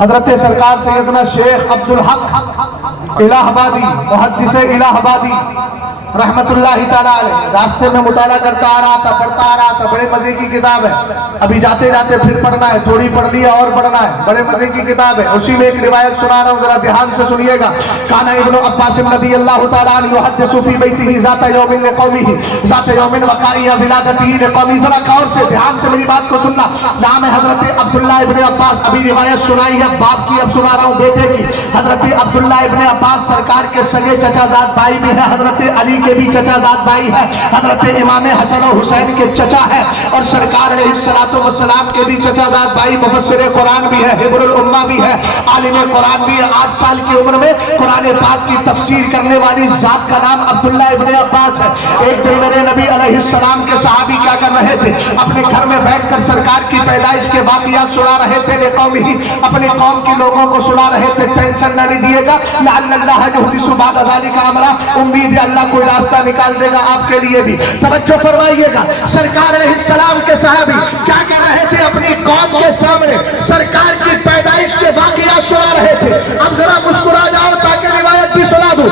حضرت سرکار سیدنا شیخ عبدالحق الہ آبادی, محدث الہ آبادی رحمت اللہ تعالیٰ علیہ. راستے میں مطالعہ کرتا آ رہا تھا, پڑھتا آ رہا تھا. بڑے مزے کی کتاب ہے. ابھی جاتے جاتے پھر پڑھنا ہے, تھوڑی پڑھ لیا اور پڑھنا ہے. بڑے مزے کی کتاب ہے. اسی میں ایک روایت سنا رہا ہوں, ذرا دھیان سے سنیے گا. کان ابن عباس رضی اللہ تعالیٰ عنہ یحدث فی بیتہ ذات یوم لقومہ ذات یوم وقائع ولادتہ لقومہ. ذرا غور سے دھیان سے میری بات کو سننا. نام ہے حضرت عبداللہ ابن عباس. ابھی روایت سنائی ہے باپ کی, اب سنا رہا ہوں بیٹے کی. حضرت عبداللہ ابن عباس سرکار کے سگے چچا زاد بھائی بھی ہے. حضرت علی کے بھی چچا زاد بھائی ہے. حضرت امام حسن و حسین کے چچا ہے, اور سرکار علیہ السلام کے بھی چچا زاد بھائی. مفسر قرآن بھی ہے, حبر الامہ بھی ہے, عالم قرآن بھی ہے. 8 سال کی عمر میں قرآن پاک کی تفسیر کرنے والی ذات کا نام عبداللہ ابن عباس ہے. ایک دن میرے نبی علیہ السلام کے صحابی کیا کر رہے تھے؟ اپنے گھر میں بیٹھ کر سرکار کی پیدائش کے واقعات سنا رہے تھے. لقومہ, اپنے قوم کے لوگوں کو سنا رہے تھے. ٹینشن نہ لیجیے گا, لعل اللہ یحدث بعد ذلک امرا. امید ہے اللہ کوئی راستہ نکال دے گا آپ کے لیے بھی. توجہ فرمائیے گا. سرکار علیہ السلام کے صحابی کیا کر رہے تھے؟ اپنی قوم کے سامنے سرکار کی پیدائش کے واقعات سنا رہے تھے. اب ذرا مسکرا جاؤ تاکہ روایت بھی سنا دوں.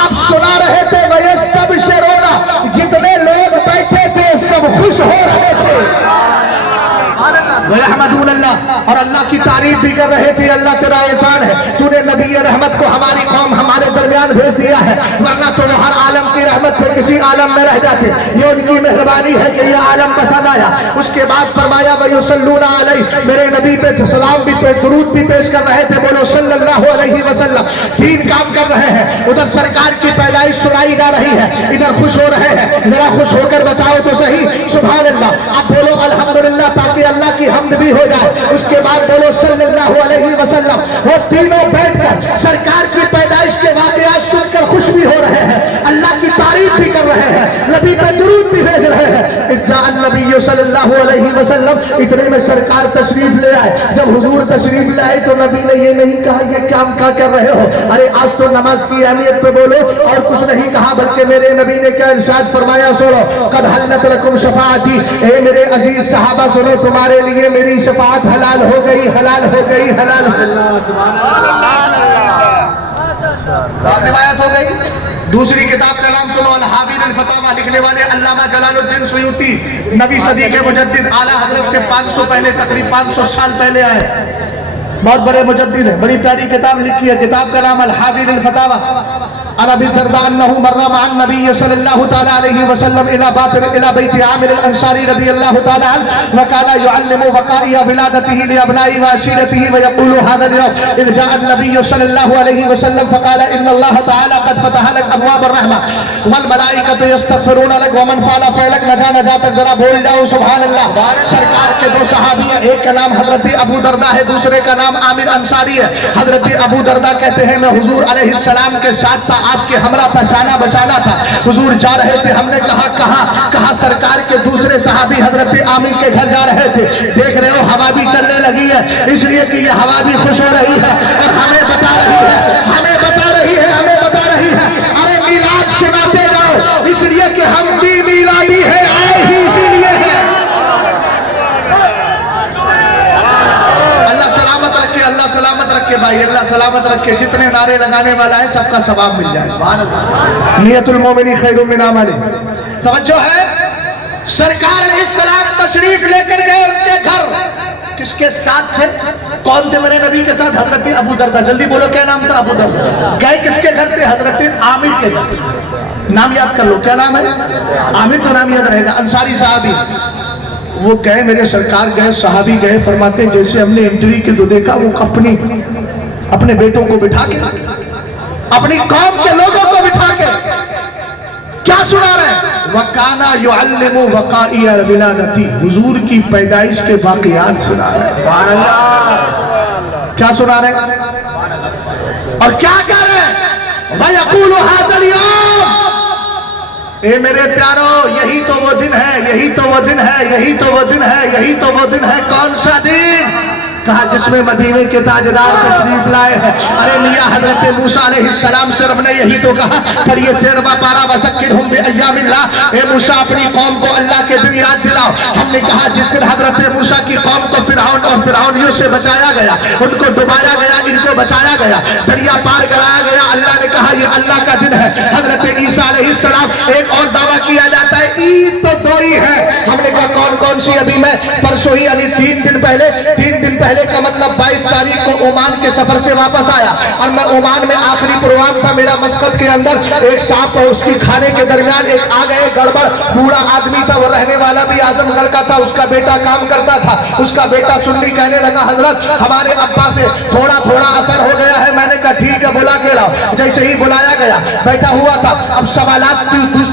آپ سنا رہے تھے وَيَسْتَبْشِرُونَ, جتنے لوگ بیٹھے تھے سب خوش ہو رہے تھے. وَيَحْمَدُونَ اللَّهَ, اور اللہ کی تعریف بھی کر رہے تھے. اللہ تیرا احسان ہے, تو نے نبی رحمت کو ہماری قوم ہمارے درمیان بھیج دیا ہے, ورنہ تو وہ ہر عالم کی رحمت تھے, کسی عالم میں رہ جاتے. یہ ان کی مہربانی ہے کہ یہ عالم پسند آیا. اس کے بعد فرمایا وَيُصَلُّونَ عَلَيْهِ, میرے نبی پہ سلام بھی پہ درود بھی پیش کر رہے تھے. بولو صلی اللہ علیہ وسلم. 3 کام کر رہے ہیں. ادھر سرکار کی پیدائش سنائی جا رہی ہے, ادھر خوش ہو رہے ہیں. ذرا خوش ہو کر بتاؤ تو صحیح سبحان اللہ. اب بولو الحمدللہ تاکہ اللہ کی حمد بھی ہو جائے. اس کے بعد بولو صلی اللہ علیہ وسلم. وہ تینوں بیٹھ کر سرکار کی پیدائش کے واقعات سن کر خوش بھی ہو رہے ہیں, اللہ کی تعریف بھی کر رہے ہیں, نبی پہ درود بھی بھیج رہے ہیں. اذا النبی صلی اللہ علیہ وسلم, اتنے میں سرکار تشریف لے آئے. جب حضور تشریف لے آئے تو نبی نے یہ نہیں کہا یہ کام کیا کر رہے ہو, ارے آج تو نماز کی اہمیت پہ بولو, اور کچھ نہیں کہا. بلکہ میرے نبی نے کیا ارشاد فرمایا, سنو قد حلت لکم شفاعتی, اے میرے عزیز صحابہ سنو تمہارے لیے میری شفاعت حلال ہو گئی, حلال ہو گئی, حلال ہو گئی. روایت ہو گئی. دوسری کتاب کا نام سنو الحاوی الفتاوی, لکھنے والے علامہ جلال الدین سیوطی, نبی صدی کے مجدد, اعلیٰ حضرت سے 500 پہلے, تقریب 500 سال پہلے آئے. بہت بڑے مجدد ہیں, بڑی پیاری کتاب لکھی ہے. کتاب کا نام الحاوی الفتاوی. عن ابي الدرداء انه مر مع النبي صلى الله تعالى عليه وسلم الى بيت عامر الانصاري رضي الله تعالى عنه, وكان يعلم وقائع ولادته لابنائه وعشيرته, ويقول هذا اليوم اذ جاء النبي صلى الله عليه وسلم فقال ان الله تعالى قد فتح لك ابواب الرحمه والملائكه يستغفرون لك ومن فعل فعلك نجا نجاتك. ذرا بول جاؤ سبحان اللہ. سرکار کے 2 صحابی ہیں, ایک کا نام حضرت ابو درداء ہے, دوسرے کا نام عامر انصاری ہے. حضرت ابو درداء کہتے ہیں میں حضور علیہ السلام کے ساتھ تھا, آپ کے ہمراہ تھا, شانہ بشانہ تھا. حضور جا رہے تھے, ہم نے کہا سرکار کے دوسرے صحابی حضرت عامر کے گھر جا رہے تھے. دیکھ رہے ہو ہوا بھی چلنے لگی ہے, اس لیے کہ یہ ہوا بھی خوش ہو رہی ہے اور ہمیں بتا رہی ہے, ہمیں بتا رہی ہے, ہمیں بتا رہی ہے. ارے میلاد سناتے جاؤ, اس لیے کہ ہم بھی میلادی ہے, آئے ہی اسی لیے ہے. اللہ سلامت رکھے, اللہ سلامت رکھے بھائی, اللہ سلامت رکھے. جتنے نعرے لگانے والا ہے سب کا ثواب مل جائے. نیت المومن خیر من عمل. توجہ ہے. سرکار علیہ السلام تشریف لے کر گئے ان کے گھر. کس کے ساتھ تھے؟ کون تھے میرے نبی کے ساتھ؟ حضرت ابو درداء. جلدی بولو کیا نام تھا؟ ابو درداء. گئے کس کے گھر تھے؟ حضرت عامر کے گھر. नाम याद कर लो, क्या नाम है? आमिर तो नाम याद रहेगा। अंसारी साहबी, वो गए, मेरे सरकार गए, सहाबी गए, फरमाते जैसे हमने एंट्री के तो देखा वो अपने बेटों को बिठा के, अपनी कौम के लोगों को बिठा के क्या सुना रहे हैं? वकाना युअल्लिमु वकाइया विलादती, हुजूर की पैदाइश के वाक़ियात सुना रहे हैं। सुभान अल्लाह। क्या सुना रहे हैं? और क्या कह रहे हैं? वयक़ूलु हाज़ल यौम, ए मेरे प्यारो, यही तो वो दिन है, यही तो वो दिन है, यही तो वो दिन है, यही तो वो दिन है। कौन सा दिन? कहा जिसमें मदीने के ताजदार तशरीफ लाए हैं। अरे मियाँ हजरत मूसा अलैहिस्सलाम से रब ने यही तो कहा, पर ये 13वां पारा वज़क्किरहुम बिअय्यामिल्लाह, ए मूसा अपनी कौम को अल्लाह के दिन याद दिलाओ। हमने कहा जिस दिन हजरत मूसा की कौम को फिरौन और फिरौनियों से बचाया गया, उनको डुबाया गया, इनको बचाया गया, दरिया पार कराया गया, अल्लाह ने कहा ये अल्लाह का दिन है। हजरत ईसा अलैहिस्सलाम, एक और दावा किया जाता है ईद तो दो ही है। हमने कहा कौन कौन सी? अभी मैं परसों ही यानी 3 दिन पहले का मतलब 22 तारीख को ओमान के सफर से वापस आया, और मैं ओमान में आखिरी प्रोग्राम था मेरा मस्कत के अंदर। एक सांप और उसकी खाने के दरमियान एक आ गए गड़बड़, बूढ़ा आदमी था, वो रहने वाला भी आजमगढ़ का था, उसका बेटा काम करता था। उसका बेटा सुन्नी कहने लगा हजरत हमारे अब्बा पे थोड़ा थोड़ा असर हो गया है। मैंने कहा ठीक है बुला के लाओ। जैसे ही बुलाया गया, बैठा हुआ था, अब सवालात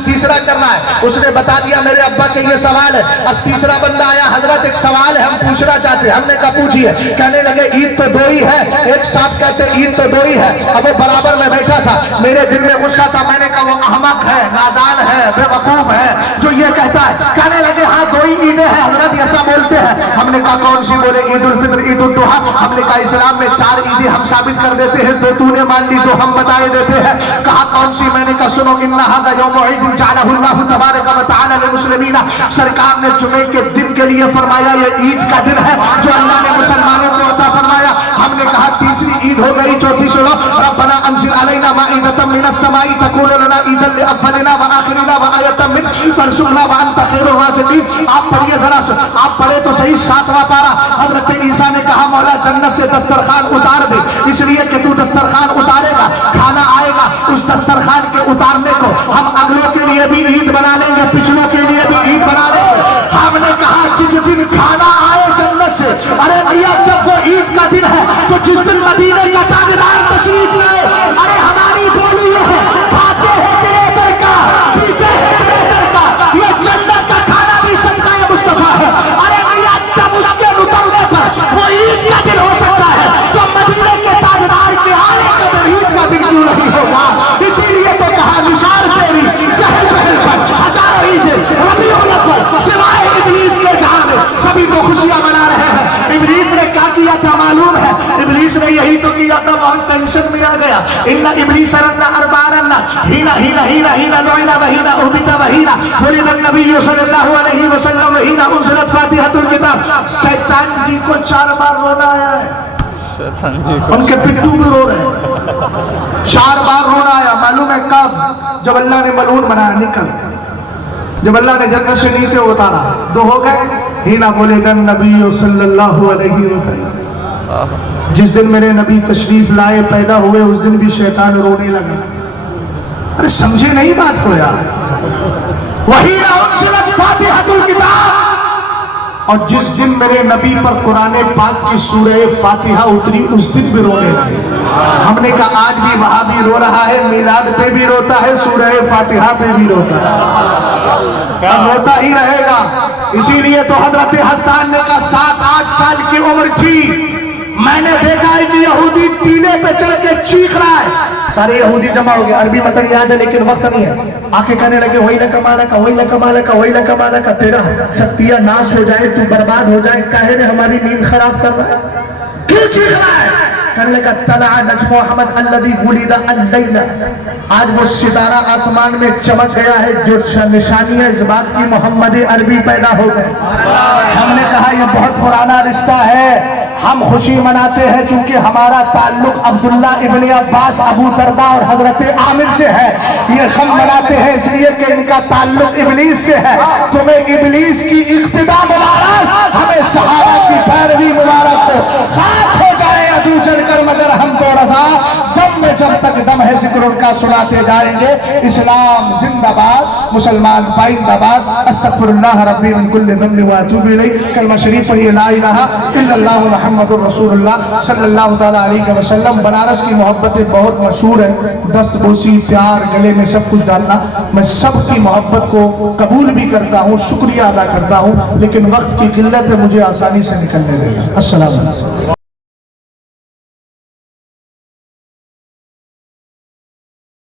तीसरा करना है। उसने बता दिया मेरे अब्बा के ये सवाल है। अब तीसरा बंदा आया, हजरत एक सवाल है हम पूछना चाहते हैं। हमने कहा पूछिए। कहने लगे ईद तो दो ही है। एक साहब कहते ईद तो दो ही है। अब वो बराबर में बैठा था, मेरे दिल में गुस्सा था। मैंने कहा वो अहमक है, नादान है, बेवकूफ है जो ये कहता है। कहने लगे हाँ दो ही ईदें हैं हजरत, ऐसा बोलते हैं। हमने कहा कौन सी? बोले ईद उल फित्र, ईद उल दुहा। हमने कहा इस्लाम में 4 ईदें हम साबित कर देते हैं, तो तूने मान ली तो हम बताए देते हैं। कहा कौन सी? मैंने कहा सुनो, इन्ना हादा यौम ईद जअलहुल्लाहु तबारक व तआला लिलमुस्लिमीन, सरकार ने जुमे के दिन के लिए फरमाया ये ईद का दिन है जो अल्लाह ने मुसलमानों को अता फरमाया। हमने कहा तीसरी ईद हो गई। चौथी सुनो, रब्बना अंज़िल अलैना माइदतम मिनस समाई तकून लना ईदन लिअव्वलिना व आखिरिना व आयतम मिन वरज़ुक़ना व अंत खैरुर राज़िक़ीन। आप पढ़िए जरा, आप पढ़े तो सही 7वां पारा। हजरत ईसा ने कहा मौला जन्नत से दस्तरखान उतार दे, इसलिए कि तू दस्तरखान उतारेगा, खाना आएगा। उस दस्तरखान के उतारने को हम अगलों के लिए भी ईद बना लेंगे, पिछलों के लिए भी ईद बना लेंगे। हमने कहा जिस दिन खाना आए जन्नत से, अरे भैया जब वो ईद का दिन है तो जिस दिन मदीने का ताजदार तशरीफ लाए, अरे हमारी बोली ये है, खाते हैं तेरे दर का, पीते हैं तेरे दर का, ये जन्नत का खाना भी सदका मुस्तफा है। अरे भैया जब उसके उतरने पर वो ईद का दिन हो सकता है, तो मदीने के ताजदार के आने का दिन ईद का दिन क्यों नहीं होगा? इसीलिए तो कहा निसार तेरी चहल पहल पर हजारों ईदें रबीउल अव्वल, सिवाय इब्लीस के जहां में सभी को खुशियां मना रहे हैं। इब्लीस ने क्या किया था मालूम है? इब्लीस ने यही तो किया था, बहुत टेंशन में आ गया। इन्ना इब्लीस रन्ना अरबारन्ना हीना हीना हीना हीना लुइना वहीना उबिता वहीना वलिद नबी सल्लल्लाहु अलैहि वसल्लम हीना उनज़िलत फातिहतुल किताब। शैतान जी को 4 बार रोना आया है, उनके पिट्ठू भी रो रहे हैं। 4 बार रोना आया। मालूम है कब? जब अल्लाह ने मलून बनाया, निकल, जब अल्लाह ने जन्नत से नीचे उतारा। 2 हो गए। हीना बोले नबी सल्लल्लाहु अलैहि वसल्लम, जिस दिन मेरे नबी तशरीफ लाए पैदा हुए उस दिन भी शैतान रोने लगा। अरे समझे नहीं बात को यार। वही ना उनज़िलत फातिहतुल किताब, और जिस दिन मेरे नबी पर कुरान पाक की सूरह फातिहा उतरी उस दिन भी रोने लगे। हमने कहा आज भी वहां भी रो रहा है, मिलाद पे भी रोता है, सूरह फातिहा पे भी रोता है, अब रोता ही रहेगा। इसीलिए तो हजरत हसन ने कहा 7-8 साल की उम्र थी, मैंने देखा है कि यहूदी टीले पे चढ़ के चीख रहा है। सारे यहूदी जमा हो गए, अरबी मतलब याद है लेकिन वक्त नहीं है। आके कहने लगे वही कमाल का, वही कमाल का, वही कमाल का, तेरा शक्तियां नाश हो जाए, तू बर्बाद हो जाए, काहे ने हमारी नींद खराब कर रहा है, क्यों चीख रहा है? कहने लगा तला नज्म अहमद अल्लज़ी वुलिदा अल-लैला, आज वो सितारा आसमान में चमक गया है जो निशानी है इस बात की मोहम्मद अरबी पैदा हो गए। हमने कहा ये बहुत पुराना रिश्ता है, हम खुशी मनाते हैं क्योंकि हमारा ताल्लुक अब्दुल्ला इब्न अब्बास, अबू दरदा और हजरत आमिर से है। ये हम मनाते हैं इसलिए कि इनका ताल्लुक इब्लीस से है। तुम्हें इब्लीस की इक्तिदा मुबारक, हमें सहाबा की पैरवी मुबारक हो। खाक हो जाए अदू चलकर मगर हम तो रजा, दम में जब तक दम है जिक्र उनका کلمہ سناتے جائیں گے. اسلام زندہ باد, مسلمان پائندہ باد. استغفر اللہ ربی من کل ذنب واتوب الیہ. کلمہ شریف پڑھیے, لا الہ الا اللہ محمد الرسول اللہ صلی اللہ تعالیٰ علیہ وسلم. بنارس کی محبتیں بہت مشہور ہیں, دست بوسی, پیار, گلے میں سب کچھ ڈالنا. میں سب کی محبت کو قبول بھی کرتا ہوں, شکریہ ادا کرتا ہوں, لیکن وقت کی قلت ہے, مجھے آسانی سے نکلنے دیں. السلام علیکم.